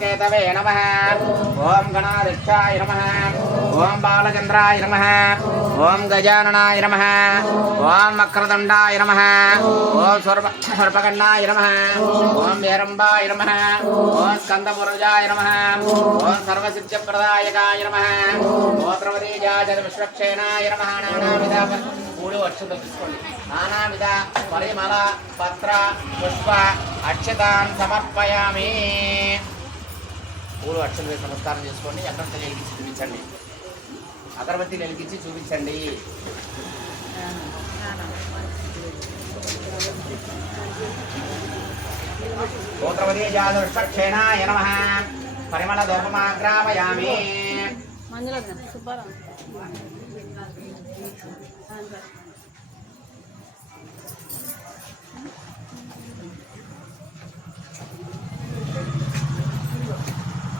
కేతవే నమ. ఓం గణాధిక్షాయ నమ. ఓం బాలచంద్రాయ నమ. ఓం గజాననాయ నమ. ఓం వక్రదండాయ నమ. ఓం స్వర్ప స్వర్పకర్ణాయ నమ. ఓం వేరంబాయ నమ. ఓం స్కందపురజాయ నమ. ఓం సర్వసిద్ధ్యప్రదాయకాయ నమ. గోత్రవదీజాజ విశ్వక్షేణాయ నమ. నానావిధ మూడు అక్షతలు తీసుకోండి. నానావిధ పరిమళ పత్ర పుష్ప అక్షతాన్ సమర్పయామి. పూలు అక్షలు వేసి నమస్కారం చేసుకోండి అగరబత్తి వెలిగించి చూపించండి. అగరబత్తి వెలిగించి చూపించండి. గోత్రవదీ నమ. పరిమళ దోపమాగ్రామయామి మంజుల సుబ్బారావు.